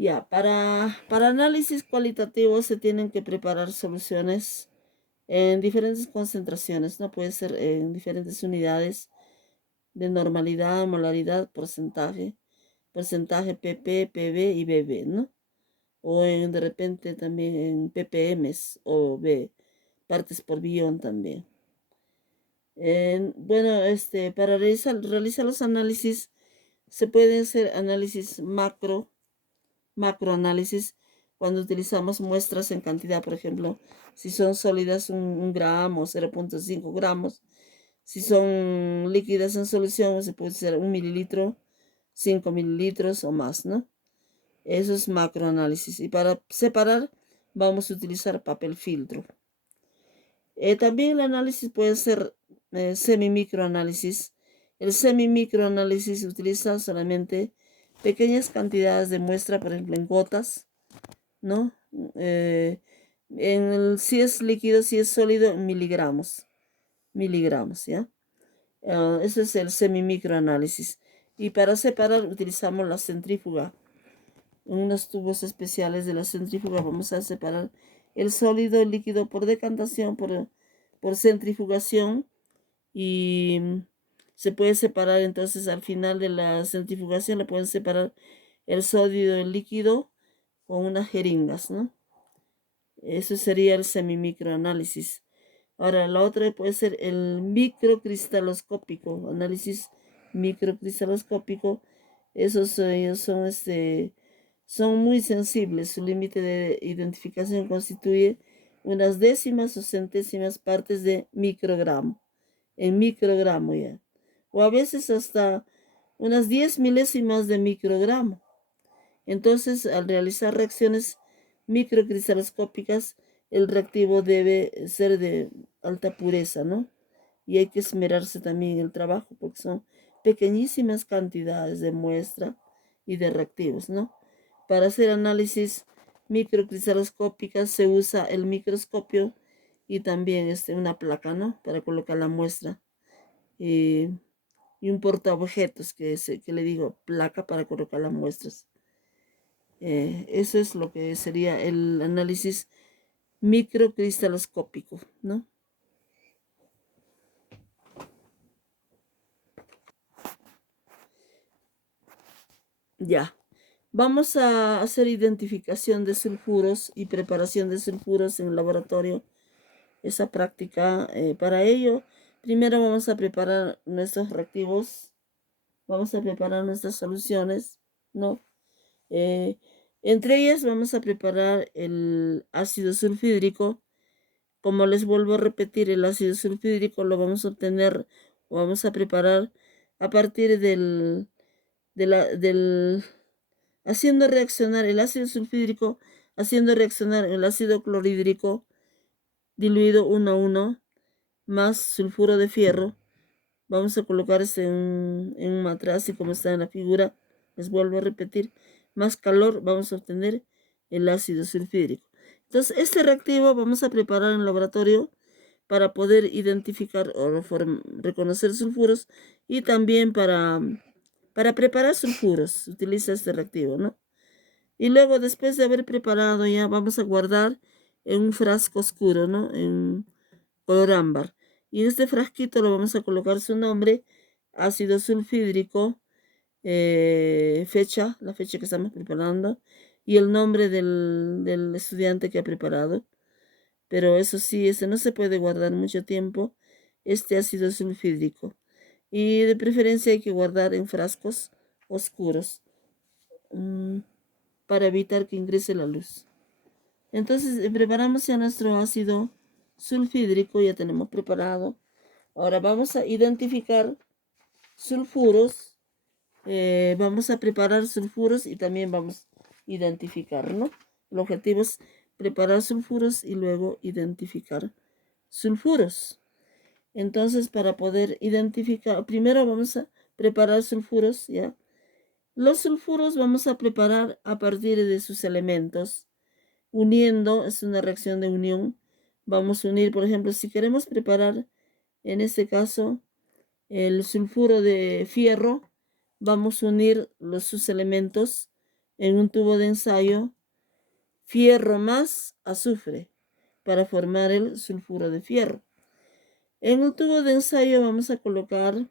Ya, para análisis cualitativo se tienen que preparar soluciones en diferentes concentraciones, ¿no? Puede ser en diferentes unidades de normalidad, molaridad, porcentaje pp, pb y bb, ¿no? O de repente también en ppms o b, partes por billón también. Bueno, para realizar los análisis se pueden hacer análisis macroanálisis, cuando utilizamos muestras en cantidad, por ejemplo, si son sólidas un gramo, 0,5 gramos, si son líquidas en solución, se puede hacer 1 mililitro, 5 mililitros o más, ¿no? Eso es macroanálisis. Y para separar vamos a utilizar papel filtro. También el análisis puede ser semimicroanálisis. El semimicroanálisis utiliza solamente pequeñas cantidades de muestra, por ejemplo, en gotas, ¿no? Si es líquido, si es sólido, miligramos, ¿ya? Ese es el semimicroanálisis. Y para separar utilizamos la centrífuga. En unos tubos especiales de la centrífuga vamos a separar el sólido, el líquido por decantación, por centrifugación, y se puede separar entonces al final de la centrifugación, le pueden separar el sólido del líquido con unas jeringas, ¿no? Eso sería el semimicroanálisis. Ahora, la otra puede ser el microcristaloscópico, análisis microcristaloscópico. Ellos son muy sensibles. Su límite de identificación constituye unas décimas o centésimas partes de microgramo, en microgramo ya, o a veces hasta unas 10 milésimas de microgramo. Entonces, al realizar reacciones microcristaloscópicas, el reactivo debe ser de alta pureza, ¿no? Y hay que esmerarse también en el trabajo porque son pequeñísimas cantidades de muestra y de reactivos, ¿no? Para hacer análisis microcristaloscópicas se usa el microscopio y también una placa, ¿no? Para colocar la muestra. Y un portaobjetos que le digo placa para colocar las muestras. Eso es lo que sería el análisis microcristaloscópico, ¿no? Ya. Vamos a hacer identificación de sulfuros y preparación de sulfuros en el laboratorio. Esa práctica, para ello, primero vamos a preparar nuestros reactivos, vamos a preparar nuestras soluciones, ¿no? Entre ellas vamos a preparar el ácido sulfídrico. Como les vuelvo a repetir, el ácido sulfídrico lo vamos a obtener o vamos a preparar a partir haciendo reaccionar el ácido sulfídrico, haciendo reaccionar el ácido clorhídrico diluido 1 a 1 más sulfuro de fierro. Vamos a colocar en un matraz y como está en la figura, les vuelvo a repetir, más calor vamos a obtener el ácido sulfídrico. Entonces, este reactivo vamos a preparar en el laboratorio para poder identificar o reconocer sulfuros y también para preparar sulfuros. Utiliza este reactivo, ¿no? Y luego, después de haber preparado, ya vamos a guardar en un frasco oscuro, ¿no? En color ámbar. Y en este frasquito lo vamos a colocar su nombre, ácido sulfídrico, la fecha que estamos preparando y el nombre del estudiante que ha preparado. Pero eso sí, no se puede guardar mucho tiempo, este ácido sulfídrico. Y de preferencia hay que guardar en frascos oscuros para evitar que ingrese la luz. Entonces preparamos ya nuestro ácido sulfídrico, ya tenemos preparado. Ahora vamos a identificar sulfuros. Vamos a preparar sulfuros y también vamos a identificar, ¿no? El objetivo es preparar sulfuros y luego identificar sulfuros. Entonces, para poder identificar, primero vamos a preparar sulfuros, ¿ya? Los sulfuros vamos a preparar a partir de sus elementos, uniendo, es una reacción de unión. Vamos a unir, por ejemplo, si queremos preparar, en este caso, el sulfuro de fierro, vamos a unir sus elementos en un tubo de ensayo fierro más azufre para formar el sulfuro de fierro. En el tubo de ensayo vamos a colocar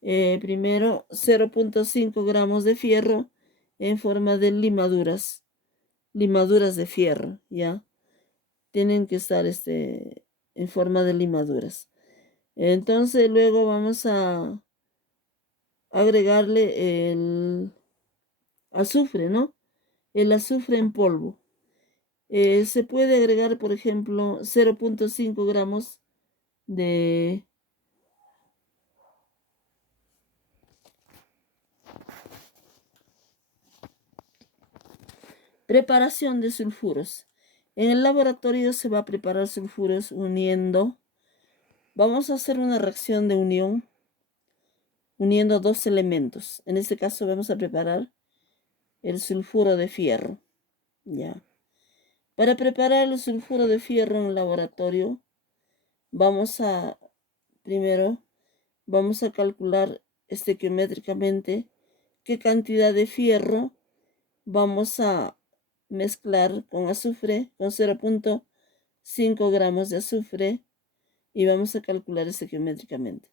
primero 0.5 gramos de fierro en forma de limaduras de fierro, ¿ya? Tienen que estar en forma de limaduras. Entonces luego vamos a agregarle el azufre, ¿no? El azufre en polvo. Se puede agregar, por ejemplo, 0.5 gramos de preparación de sulfuros. En el laboratorio se va a preparar sulfuros uniendo. Vamos a hacer una reacción de unión uniendo dos elementos. En este caso vamos a preparar el sulfuro de fierro. Ya. Para preparar el sulfuro de fierro en el laboratorio, primero vamos a calcular estequiométricamente qué cantidad de fierro vamos a mezclar con azufre, con 0.5 gramos de azufre, y vamos a calcular estequiométricamente.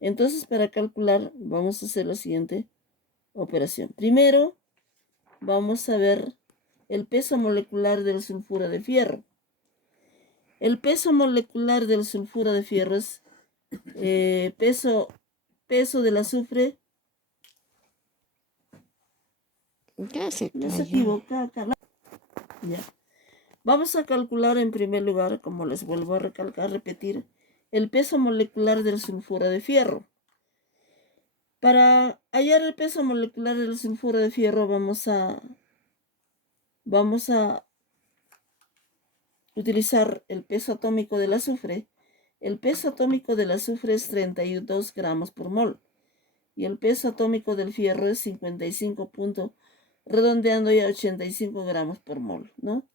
Entonces, para calcular, vamos a hacer la siguiente operación. Primero, vamos a ver el peso molecular del sulfuro de fierro. El peso molecular del sulfuro de fierro es peso del azufre. Ya se No se cayó. equivoca, Carla. Ya. Vamos a calcular en primer lugar, como les vuelvo a repetir, el peso molecular del sulfuro de fierro. Para hallar el peso molecular del sulfuro de fierro vamos a utilizar el peso atómico del azufre. El peso atómico del azufre es 32 gramos por mol. Y el peso atómico del fierro es 55 redondeando ya 85 gramos por mol, ¿no?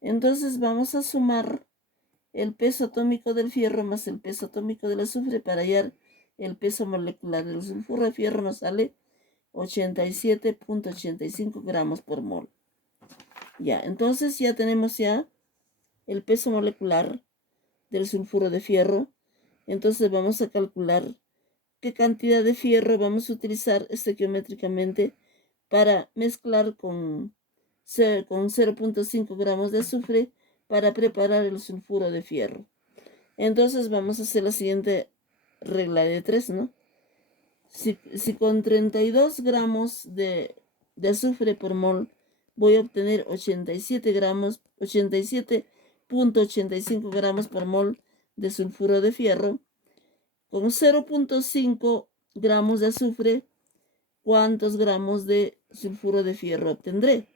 Entonces vamos a sumar el peso atómico del fierro más el peso atómico del azufre para hallar el peso molecular del sulfuro de fierro. Nos sale 87.85 gramos por mol. Ya, entonces ya tenemos ya el peso molecular del sulfuro de fierro. Entonces vamos a calcular qué cantidad de fierro vamos a utilizar estequiométricamente para mezclar con 0.5 gramos de azufre para preparar el sulfuro de fierro. Entonces vamos a hacer la siguiente regla de 3, ¿no? Si con 32 gramos de azufre por mol voy a obtener 87.85 gramos por mol de sulfuro de fierro, con 0.5 gramos de azufre, ¿cuántos gramos de sulfuro de fierro obtendré?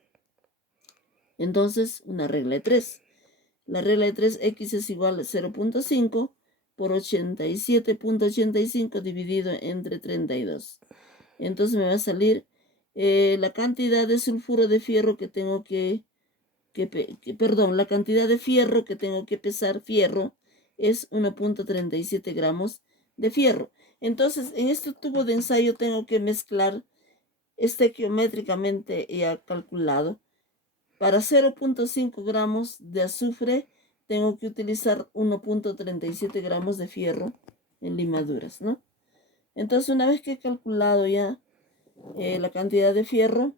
Entonces, una regla de 3. La regla de 3, x es igual a 0.5 por 87.85 dividido entre 32. Entonces me va a salir la cantidad de sulfuro de fierro que tengo la cantidad de fierro que tengo que pesar, fierro, es 1.37 gramos de fierro. Entonces, en este tubo de ensayo tengo que mezclar estequiométricamente ya calculado. Para 0.5 gramos de azufre tengo que utilizar 1.37 gramos de fierro en limaduras, ¿no? Entonces, una vez que he calculado ya la cantidad de fierro,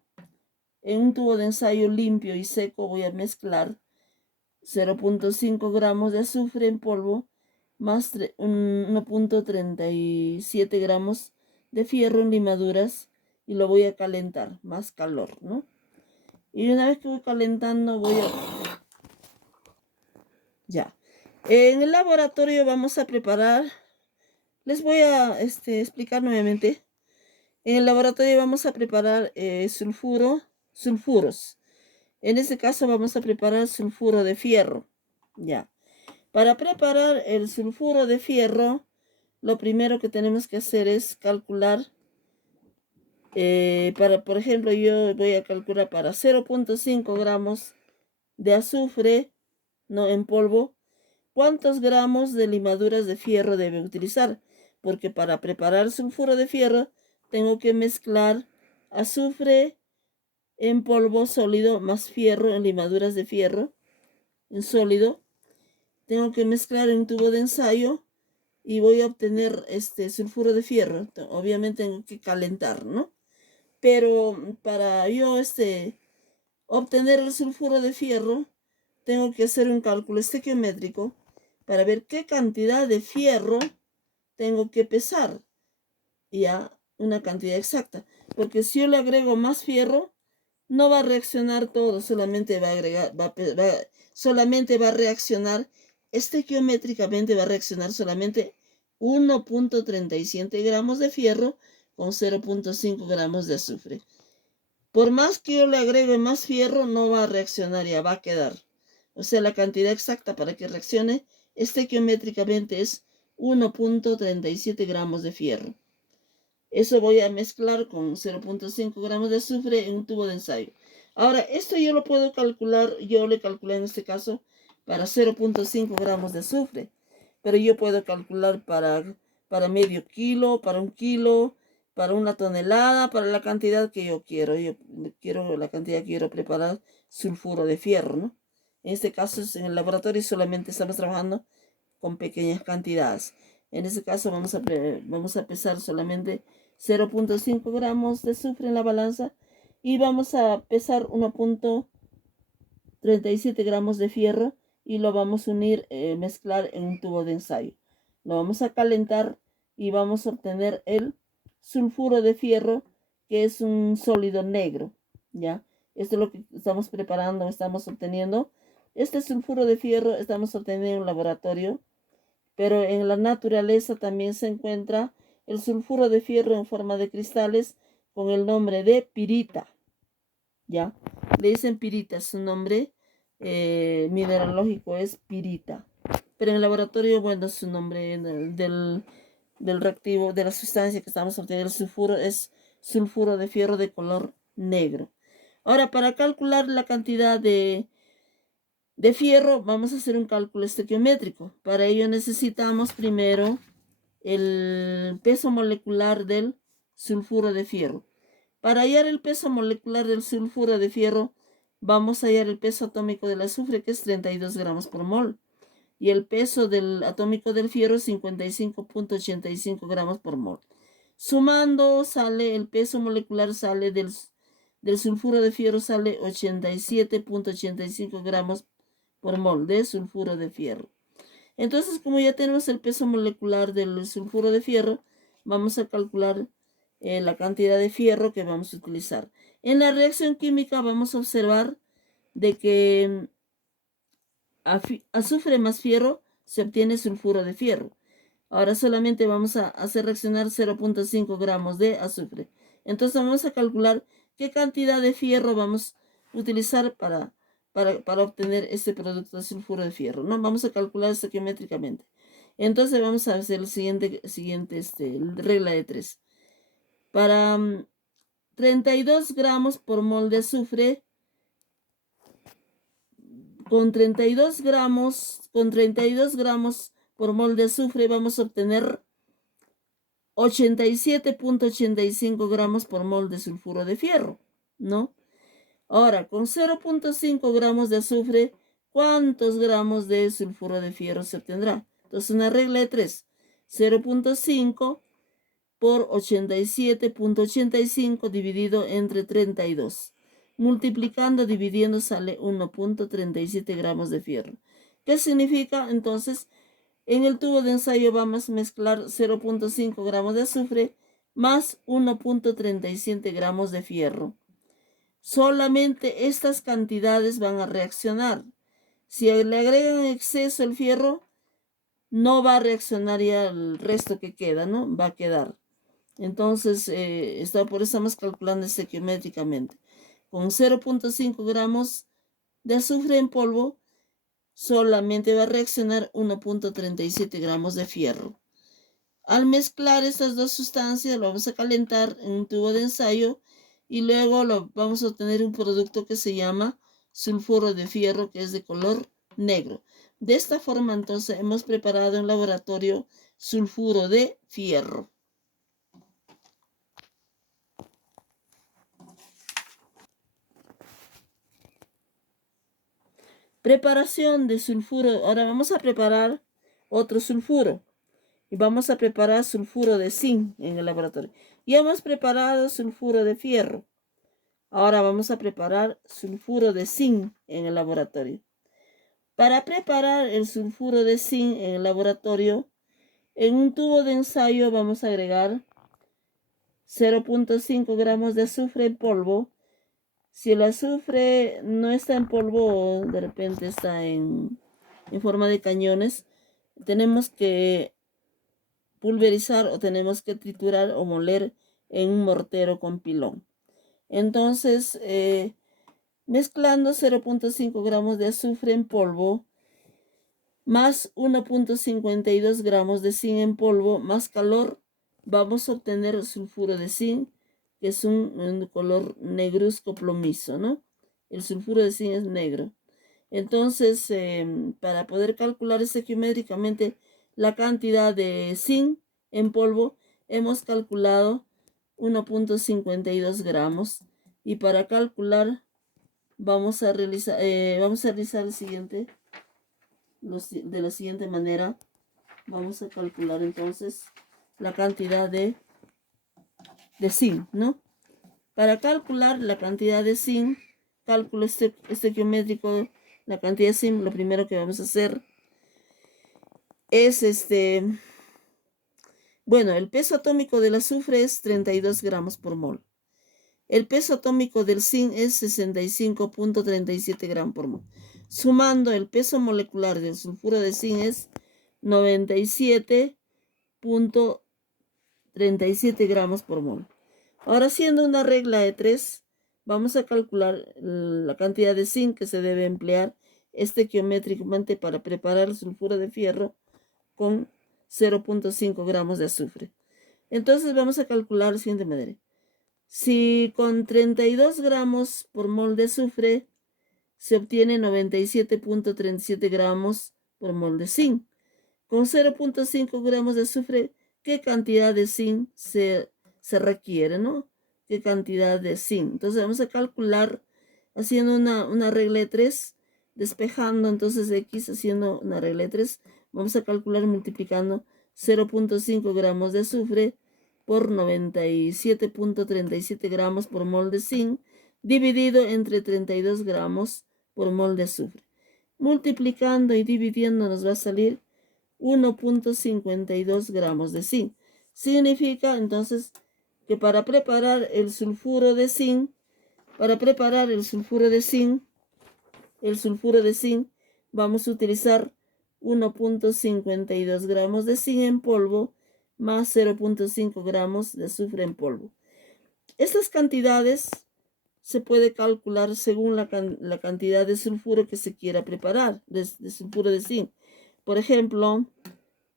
en un tubo de ensayo limpio y seco voy a mezclar 0.5 gramos de azufre en polvo más 1.37 gramos de fierro en limaduras y lo voy a calentar, más calor, ¿no? Y una vez que voy calentando Ya. En el laboratorio vamos a preparar, les voy a explicar nuevamente. En el laboratorio vamos a preparar sulfuros. En este caso vamos a preparar sulfuro de fierro. Ya. Para preparar el sulfuro de fierro, lo primero que tenemos que hacer es calcular, por ejemplo, yo voy a calcular para 0.5 gramos de azufre, no en polvo, ¿cuántos gramos de limaduras de fierro debe utilizar? Porque para preparar sulfuro de fierro tengo que mezclar azufre en polvo sólido más fierro en limaduras de fierro en sólido. Tengo que mezclar en un tubo de ensayo y voy a obtener este sulfuro de fierro. Obviamente tengo que calentar, ¿no? Pero para yo obtener el sulfuro de fierro, tengo que hacer un cálculo estequiométrico para ver qué cantidad de fierro tengo que pesar, ya una cantidad exacta. Porque si yo le agrego más fierro, no va a reaccionar todo, solamente va a agregar, solamente va a reaccionar, estequiométricamente va a reaccionar solamente 1.37 gramos de fierro con 0.5 gramos de azufre. Por más que yo le agregue más fierro, no va a reaccionar, ya va a quedar. O sea, la cantidad exacta para que reaccione estequiométricamente es 1.37 gramos de fierro. Eso voy a mezclar con 0.5 gramos de azufre en un tubo de ensayo. Ahora, esto yo lo puedo calcular, yo le calculé en este caso para 0.5 gramos de azufre, pero yo puedo calcular para medio kilo, para 1 kilo, para 1 tonelada, para la cantidad que yo quiero. Yo quiero la cantidad que quiero preparar sulfuro de fierro, ¿no? En este caso, en el laboratorio solamente estamos trabajando con pequeñas cantidades. En este caso vamos a pesar solamente 0.5 gramos de azufre en la balanza y vamos a pesar 1.37 gramos de fierro y lo vamos a unir, mezclar en un tubo de ensayo. Lo vamos a calentar y vamos a obtener el sulfuro de fierro, que es un sólido negro, ¿ya? Esto es lo que estamos preparando, estamos obteniendo. Este sulfuro de fierro estamos obteniendo en un laboratorio, pero en la naturaleza también se encuentra el sulfuro de fierro en forma de cristales con el nombre de pirita, ¿ya? Le dicen pirita, su nombre mineralógico es pirita. Pero en el laboratorio, bueno, su nombre del reactivo, de la sustancia que estamos obteniendo, el sulfuro, es sulfuro de fierro de color negro. Ahora, para calcular la cantidad de fierro, vamos a hacer un cálculo estequiométrico. Para ello necesitamos primero el peso molecular del sulfuro de fierro. Para hallar el peso molecular del sulfuro de fierro, vamos a hallar el peso atómico del azufre, que es 32 gramos por mol. Y el peso atómico del fierro es 55.85 gramos por mol. Sumando, sale el peso molecular, sale del sulfuro de fierro, sale 87.85 gramos por mol de sulfuro de fierro. Entonces, como ya tenemos el peso molecular del sulfuro de fierro, vamos a calcular la cantidad de fierro que vamos a utilizar. En la reacción química vamos a observar de que azufre más fierro se obtiene sulfuro de fierro. Ahora solamente vamos a hacer reaccionar 0.5 gramos de azufre. Entonces vamos a calcular qué cantidad de fierro vamos a utilizar para obtener este producto de sulfuro de fierro, ¿no? Vamos a calcular estequiométricamente. Entonces vamos a hacer el siguiente regla de 3. Para 32 gramos por mol de azufre, con 32 gramos por mol de azufre vamos a obtener 87.85 gramos por mol de sulfuro de fierro, ¿no? Ahora, con 0.5 gramos de azufre, ¿cuántos gramos de sulfuro de fierro se obtendrá? Entonces, una regla de 3. 0.5 por 87.85 dividido entre 32. Multiplicando, dividiendo, sale 1.37 gramos de fierro. ¿Qué significa? Entonces, en el tubo de ensayo vamos a mezclar 0.5 gramos de azufre más 1.37 gramos de fierro. Solamente estas cantidades van a reaccionar. Si le agregan en exceso el fierro, no va a reaccionar ya el resto que queda, ¿no? Va a quedar. Entonces, por eso estamos calculando estequiométricamente. Con 0.5 gramos de azufre en polvo, solamente va a reaccionar 1.37 gramos de fierro. Al mezclar estas dos sustancias, lo vamos a calentar en un tubo de ensayo y luego vamos a obtener un producto que se llama sulfuro de fierro, que es de color negro. De esta forma, entonces, hemos preparado en laboratorio sulfuro de fierro. Preparación de sulfuro. Ahora vamos a preparar otro sulfuro. Y vamos a preparar sulfuro de zinc en el laboratorio. Ya hemos preparado sulfuro de fierro. Ahora vamos a preparar sulfuro de zinc en el laboratorio. Para preparar el sulfuro de zinc en el laboratorio, en un tubo de ensayo vamos a agregar 0.5 gramos de azufre en polvo. Si el azufre no está en polvo o de repente está en forma de cañones, tenemos que pulverizar o tenemos que triturar o moler en un mortero con pilón. Entonces, mezclando 0.5 gramos de azufre en polvo más 1.52 gramos de zinc en polvo más calor, vamos a obtener sulfuro de zinc, que es un color negruzco plomizo, ¿no? El sulfuro de zinc es negro. Entonces, para poder calcular estequiométricamente la cantidad de zinc en polvo, hemos calculado 1.52 gramos. Y para calcular, vamos a realizar el siguiente, de la siguiente manera. Vamos a calcular entonces la cantidad de zinc, ¿no? Para calcular la cantidad de zinc, cálculo estequiométrico, la cantidad de zinc, lo primero que vamos a hacer es bueno, el peso atómico del azufre es 32 gramos por mol. El peso atómico del zinc es 65.37 gramos por mol. Sumando el peso molecular del sulfuro de zinc es 97.37 gramos por mol. Ahora, haciendo una regla de 3, vamos a calcular la cantidad de zinc que se debe emplear estequiométricamente para preparar el sulfuro de fierro con 0.5 gramos de azufre. Entonces vamos a calcular de la siguiente manera. Si con 32 gramos por mol de azufre se obtiene 97.37 gramos por mol de zinc, con 0.5 gramos de azufre, ¿qué cantidad de zinc se requiere, no? ¿Qué cantidad de zinc? Entonces vamos a calcular haciendo una regla de 3, despejando entonces X haciendo una regla de 3. Vamos a calcular multiplicando 0.5 gramos de azufre por 97.37 gramos por mol de zinc, dividido entre 32 gramos por mol de azufre. Multiplicando y dividiendo nos va a salir 1.52 gramos de zinc. Significa entonces que para preparar el sulfuro de zinc, vamos a utilizar 1.52 gramos de zinc en polvo más 0.5 gramos de azufre en polvo. Estas cantidades se puede calcular según la cantidad de sulfuro que se quiera preparar, de sulfuro de zinc. Por ejemplo,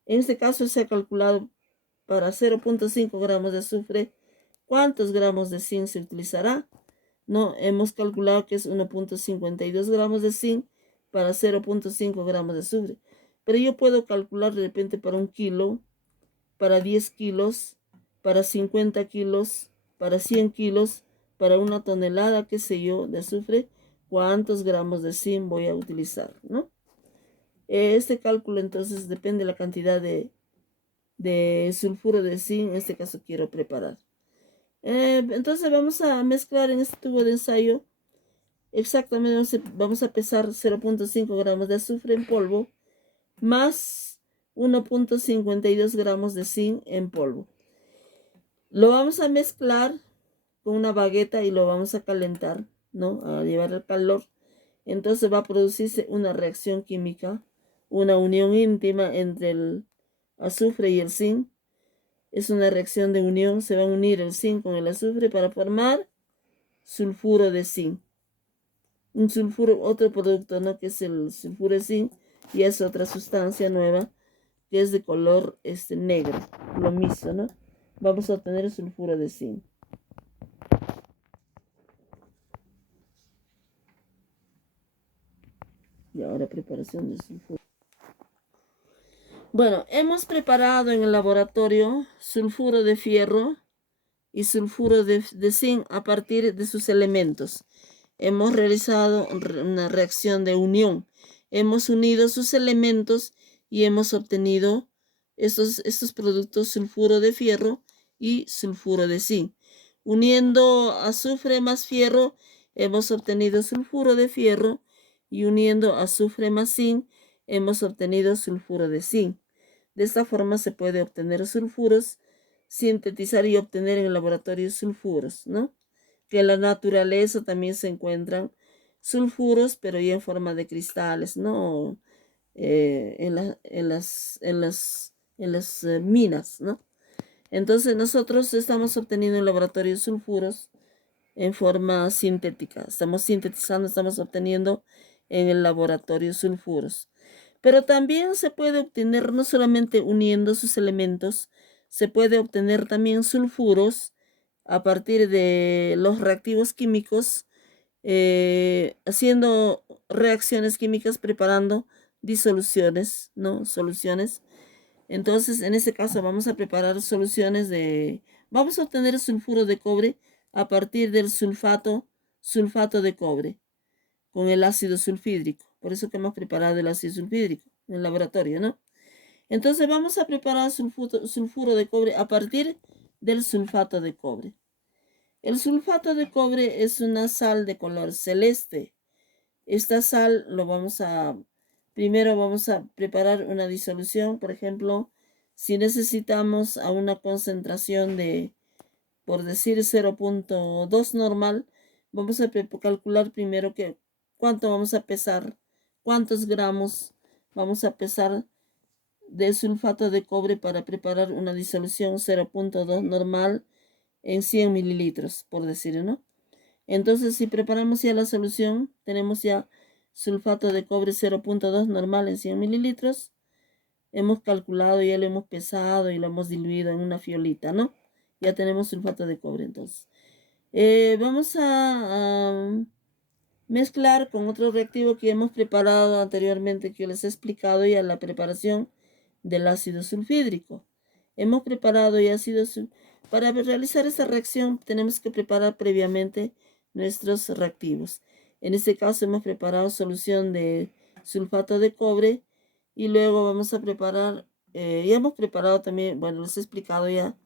en este caso se ha calculado para 0.5 gramos de azufre, ¿cuántos gramos de zinc se utilizará? No, hemos calculado que es 1.52 gramos de zinc para 0.5 gramos de azufre. Pero yo puedo calcular de repente para 1 kilo, para 10 kilos, para 50 kilos, para 100 kilos, para 1 tonelada, qué sé yo, de azufre, cuántos gramos de zinc voy a utilizar, ¿no? Este cálculo entonces depende de la cantidad de sulfuro de zinc, en este caso quiero preparar. Entonces vamos a mezclar en este tubo de ensayo, exactamente vamos a pesar 0.5 gramos de azufre en polvo más 1.52 gramos de zinc en polvo. Lo vamos a mezclar con una bagueta y lo vamos a calentar, ¿no? A llevar el calor. Entonces va a producirse una reacción química, una unión íntima entre el azufre y el zinc. Es una reacción de unión, se va a unir el zinc con el azufre para formar sulfuro de zinc. Un sulfuro, otro producto, ¿no? Que es el sulfuro de zinc, y es otra sustancia nueva que es de color negro, plomizo, ¿no? Vamos a obtener el sulfuro de zinc. Y ahora preparación de sulfuro. Bueno, hemos preparado en el laboratorio sulfuro de fierro y sulfuro de zinc a partir de sus elementos. hemos realizado una reacción de unión. Hemos unido sus elementos y hemos obtenido estos productos sulfuro de fierro y sulfuro de zinc. Uniendo azufre más fierro, hemos obtenido sulfuro de fierro, y uniendo azufre más zinc, hemos obtenido sulfuro de zinc. De esta forma se puede obtener sulfuros, sintetizar y obtener en el laboratorio sulfuros, ¿no? Que en la naturaleza también se encuentran sulfuros, pero ya en forma de cristales, ¿no? En las minas, ¿no? Entonces nosotros estamos obteniendo en laboratorio sulfuros en forma sintética. Estamos sintetizando, estamos obteniendo en el laboratorio sulfuros. Pero también se puede obtener no solamente uniendo sus elementos, se puede obtener también sulfuros a partir de los reactivos químicos, haciendo reacciones químicas, preparando disoluciones, ¿no? Soluciones. Entonces, en este caso vamos a preparar soluciones vamos a obtener sulfuro de cobre a partir del sulfato de cobre con el ácido sulfídrico. Por eso que hemos preparado el ácido sulfídrico en el laboratorio, ¿no? Entonces vamos a preparar sulfuro de cobre a partir del sulfato de cobre. El sulfato de cobre es una sal de color celeste. Esta sal primero vamos a preparar una disolución. Por ejemplo, si necesitamos a una concentración de, por decir, 0.2 normal, vamos a calcular primero cuánto vamos a pesar, cuántos gramos vamos a pesar de sulfato de cobre para preparar una disolución 0.2 normal en 100 mililitros, por decir, ¿no? Entonces, si preparamos ya la solución, tenemos ya sulfato de cobre 0.2 normal en 100 mililitros. Hemos calculado, ya lo hemos pesado y lo hemos diluido en una fiolita, ¿no? Ya tenemos sulfato de cobre, entonces. Vamos a mezclar con otro reactivo que hemos preparado anteriormente, que les he explicado ya la preparación del ácido sulfídrico. Hemos preparado ya para realizar esta reacción tenemos que preparar previamente nuestros reactivos. En este caso hemos preparado solución de sulfato de cobre y luego vamos a preparar, ya hemos preparado también, bueno, les he explicado ya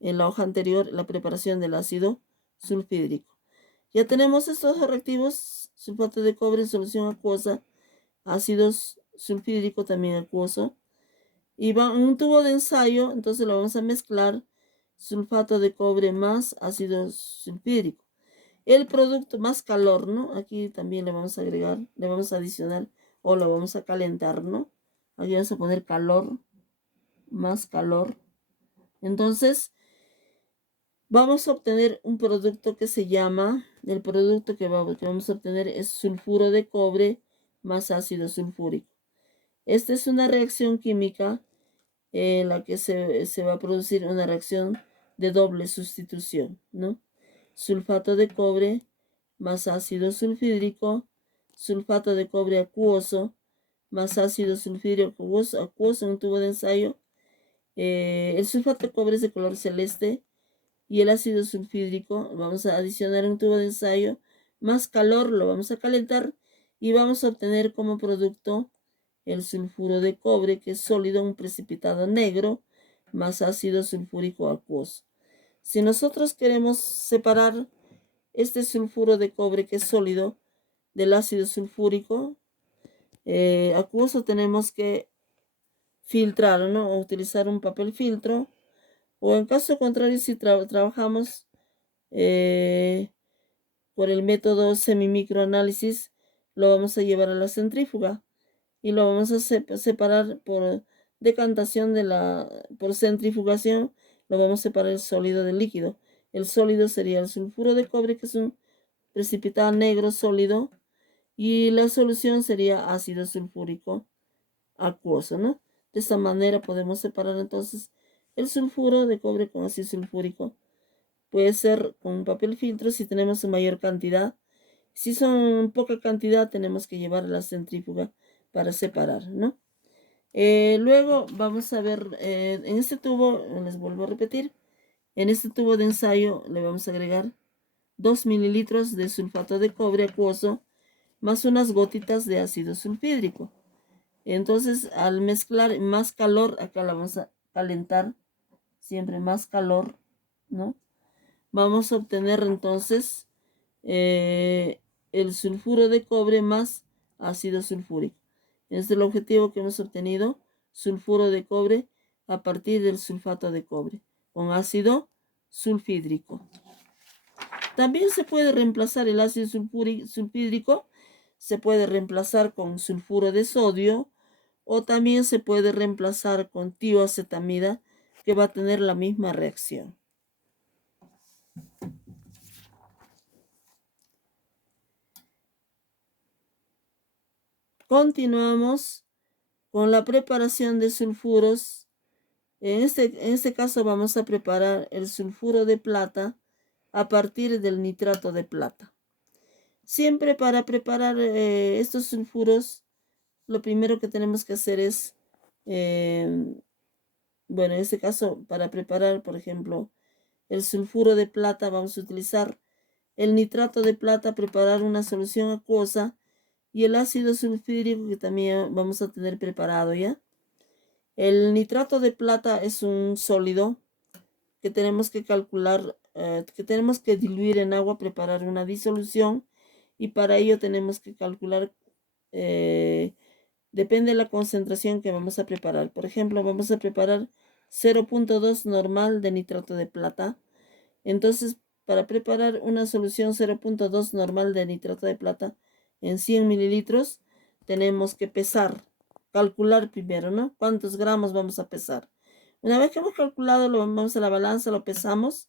en la hoja anterior la preparación del ácido sulfídrico. Ya tenemos estos reactivos, sulfato de cobre en solución acuosa, ácido sulfídrico también acuoso, y va en un tubo de ensayo. Entonces lo vamos a mezclar, sulfato de cobre más ácido sulfídrico. El producto más calor, ¿no? Aquí también le vamos a agregar, le vamos a adicionar o lo vamos a calentar, ¿no? Aquí vamos a poner calor, más calor. Entonces vamos a obtener un producto que se llama, el producto que vamos a obtener es sulfuro de cobre más ácido sulfúrico. Esta es una reacción química en la que se va a producir una reacción de doble sustitución, ¿no? Sulfato de cobre más ácido sulfídrico, sulfato de cobre acuoso más ácido sulfídrico acuoso en un tubo de ensayo. El sulfato de cobre es de color celeste y el ácido sulfídrico vamos a adicionar un tubo de ensayo, más calor, lo vamos a calentar y vamos a obtener como producto el sulfuro de cobre, que es sólido, un precipitado negro, más ácido sulfúrico acuoso. Si nosotros queremos separar este sulfuro de cobre, que es sólido, del ácido sulfúrico acuoso, tenemos que filtrar, ¿no? O utilizar un papel filtro, o en caso contrario, si trabajamos por el método semimicroanálisis, lo vamos a llevar a la centrífuga y lo vamos a separar por decantación por centrifugación. Lo vamos a separar el sólido del líquido. El sólido sería el sulfuro de cobre, que es un precipitado negro sólido, y la solución sería ácido sulfúrico acuoso, ¿no? De esta manera podemos separar entonces el sulfuro de cobre con ácido sulfúrico. Puede ser con un papel filtro si tenemos mayor cantidad. Si son poca cantidad, tenemos que llevar a la centrífuga para separar, ¿no? Luego vamos a ver, en este tubo, les vuelvo a repetir, en este tubo de ensayo le vamos a agregar 2 mililitros de sulfato de cobre acuoso más unas gotitas de ácido sulfídrico. Entonces, al mezclar más calor, acá la vamos a calentar, siempre más calor, ¿no? Vamos a obtener entonces el sulfuro de cobre más ácido sulfúrico. Este es el objetivo que hemos obtenido, sulfuro de cobre a partir del sulfato de cobre con ácido sulfídrico. También se puede reemplazar el ácido sulfídrico, se puede reemplazar con sulfuro de sodio o también se puede reemplazar con tioacetamida, que va a tener la misma reacción. Continuamos con la preparación de sulfuros. En este caso vamos a preparar el sulfuro de plata a partir del nitrato de plata. Siempre para preparar estos sulfuros, lo primero que tenemos que hacer es, bueno, en este caso, para preparar, por ejemplo, el sulfuro de plata, vamos a utilizar el nitrato de plata, preparar una solución acuosa y el ácido sulfúrico que también vamos a tener preparado ya. El nitrato de plata es un sólido que tenemos que calcular, que tenemos que diluir en agua, preparar una disolución y para ello tenemos que calcular, depende de la concentración que vamos a preparar. Por ejemplo, vamos a preparar 0.2 normal de nitrato de plata. Entonces, para preparar una solución 0.2 normal de nitrato de plata en 100 mililitros, tenemos que pesar, calcular primero, ¿no? ¿Cuántos gramos vamos a pesar? Una vez que hemos calculado, lo vamos a la balanza, lo pesamos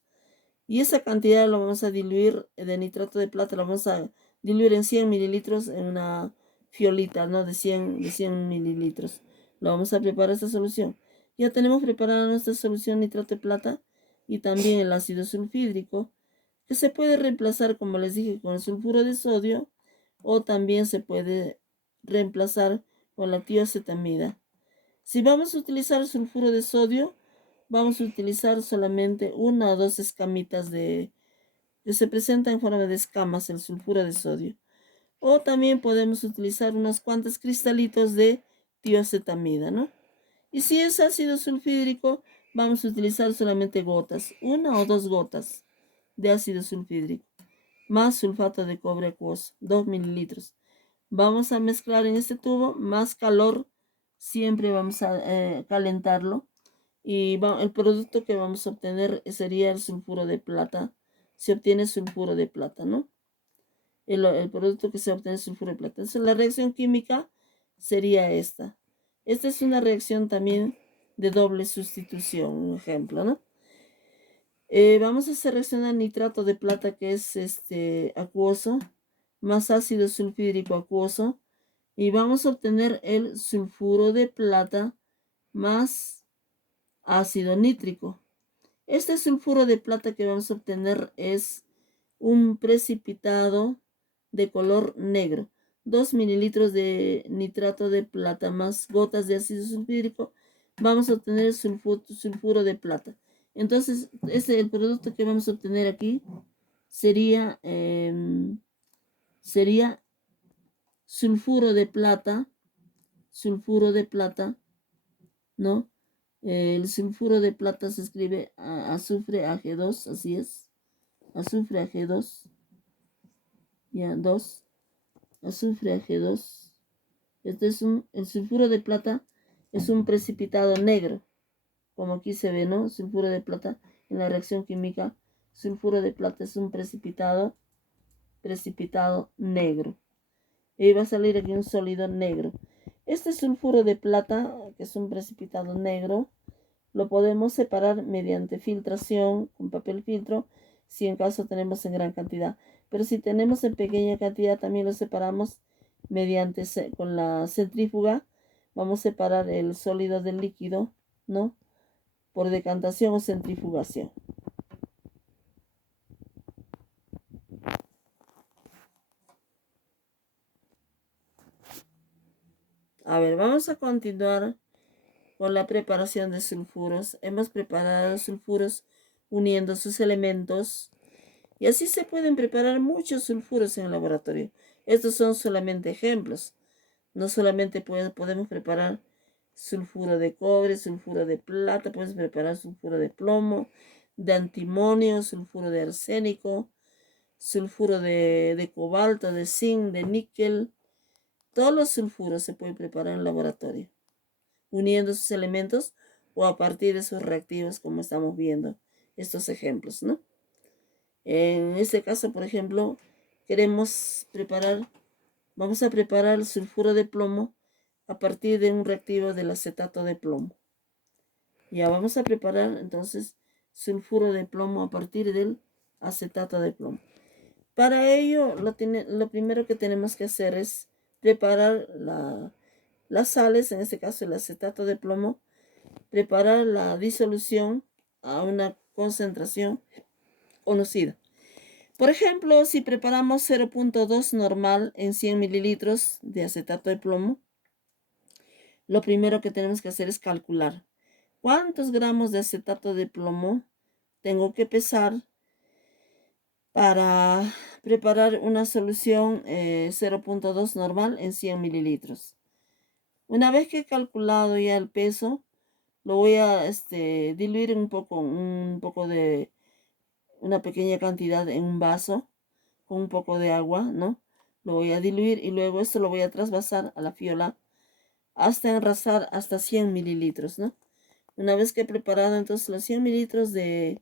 y esa cantidad lo vamos a diluir de nitrato de plata, lo vamos a diluir en 100 mililitros en una fiolita, ¿no? De 100 mililitros. Lo vamos a preparar esta solución. Ya tenemos preparada nuestra solución nitrato de plata y también el ácido sulfídrico, que se puede reemplazar, como les dije, con el sulfuro de sodio o también se puede reemplazar con la tioacetamida. Si vamos a utilizar sulfuro de sodio, vamos a utilizar solamente una o dos escamitas que se presenta en forma de escamas, el sulfuro de sodio. O también podemos utilizar unos cuantos cristalitos de tioacetamida, ¿no? Y si es ácido sulfídrico, vamos a utilizar solamente gotas, una o dos gotas de ácido sulfídrico, más sulfato de cobre acuoso, 2 mililitros. Vamos a mezclar en este tubo, más calor, siempre vamos a calentarlo. Y el producto que vamos a obtener sería el sulfuro de plata. Se obtiene sulfuro de plata, ¿no? El producto que se obtiene es sulfuro de plata. Entonces, la reacción química sería esta. Esta es una reacción también de doble sustitución, un ejemplo, ¿no? Vamos a hacer reaccionar nitrato de plata, que es acuoso, más ácido sulfídrico acuoso, y vamos a obtener el sulfuro de plata más ácido nítrico. Este sulfuro de plata que vamos a obtener es un precipitado de color negro. 2 mililitros de nitrato de plata más gotas de ácido sulfídrico, vamos a obtener sulfuro de plata. Entonces, el producto que vamos a obtener aquí sería, sería sulfuro de plata, ¿no? El sulfuro de plata se escribe azufre Ag2, así es, azufre Ag2, ya, 2, azufre Ag2. El sulfuro de plata es un precipitado negro, como aquí se ve, ¿no? Sulfuro de plata en la reacción química, sulfuro de plata es un precipitado negro. Y va a salir aquí un sólido negro. Este sulfuro de plata, que es un precipitado negro, lo podemos separar mediante filtración con papel filtro, si en caso tenemos en gran cantidad. Pero si tenemos en pequeña cantidad, también lo separamos mediante con la centrífuga. Vamos a separar el sólido del líquido, ¿no? Por decantación o centrifugación. A ver, vamos a continuar con la preparación de sulfuros. Hemos preparado sulfuros uniendo sus elementos. Y así se pueden preparar muchos sulfuros en el laboratorio. Estos son solamente ejemplos. No solamente podemos preparar sulfuro de cobre, sulfuro de plata, puedes preparar sulfuro de plomo, de antimonio, sulfuro de arsénico, sulfuro de cobalto, de zinc, de níquel. Todos los sulfuros se pueden preparar en el laboratorio, uniendo sus elementos o a partir de sus reactivos, como estamos viendo estos ejemplos, ¿no? En este caso, por ejemplo, vamos a preparar el sulfuro de plomo a partir de un reactivo del acetato de plomo. Ya vamos a preparar entonces sulfuro de plomo a partir del acetato de plomo. Para ello, lo primero que tenemos que hacer es preparar las sales, en este caso el acetato de plomo, preparar la disolución a una concentración conocida. Por ejemplo, si preparamos 0.2 normal en 100 mililitros de acetato de plomo, lo primero que tenemos que hacer es calcular cuántos gramos de acetato de plomo tengo que pesar para preparar una solución 0.2 normal en 100 mililitros. Una vez que he calculado ya el peso, lo voy a diluir un poco de una pequeña cantidad en un vaso con un poco de agua, ¿no? Lo voy a diluir y luego esto lo voy a trasvasar a la fiola hasta enrasar hasta 100 mililitros, ¿no? Una vez que he preparado entonces los 100 mililitros de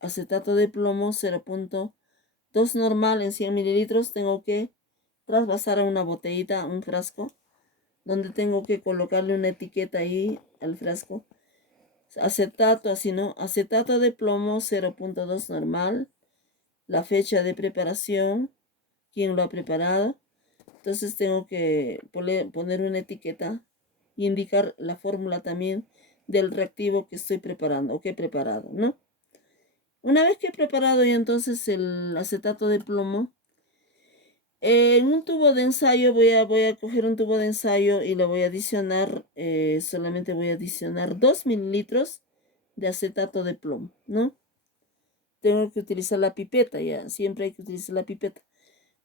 acetato de plomo 0.2 normal en 100 mililitros, tengo que trasvasar a una botellita, un frasco, donde tengo que colocarle una etiqueta ahí al frasco. Acetato, así no, acetato de plomo 0.2 normal, la fecha de preparación, quién lo ha preparado. Entonces tengo que poner una etiqueta y indicar la fórmula también del reactivo que estoy preparando o que he preparado, ¿no? Una vez que he preparado ya entonces el acetato de plomo, en un tubo de ensayo voy a coger un tubo de ensayo y le voy a adicionar, solamente voy a adicionar 2 mililitros de acetato de plomo, ¿no? Tengo que utilizar la pipeta, ya, siempre hay que utilizar la pipeta.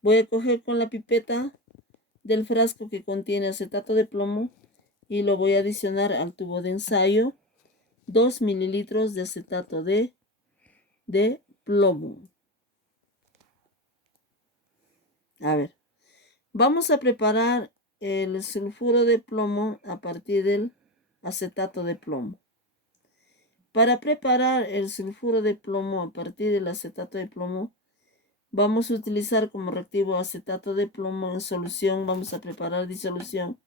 Voy a coger con la pipeta del frasco que contiene acetato de plomo y lo voy a adicionar al tubo de ensayo 2 mililitros de acetato de plomo. A ver, vamos a preparar el sulfuro de plomo a partir del acetato de plomo. Para preparar el sulfuro de plomo a partir del acetato de plomo, vamos a utilizar como reactivo acetato de plomo en solución. Vamos a preparar disolución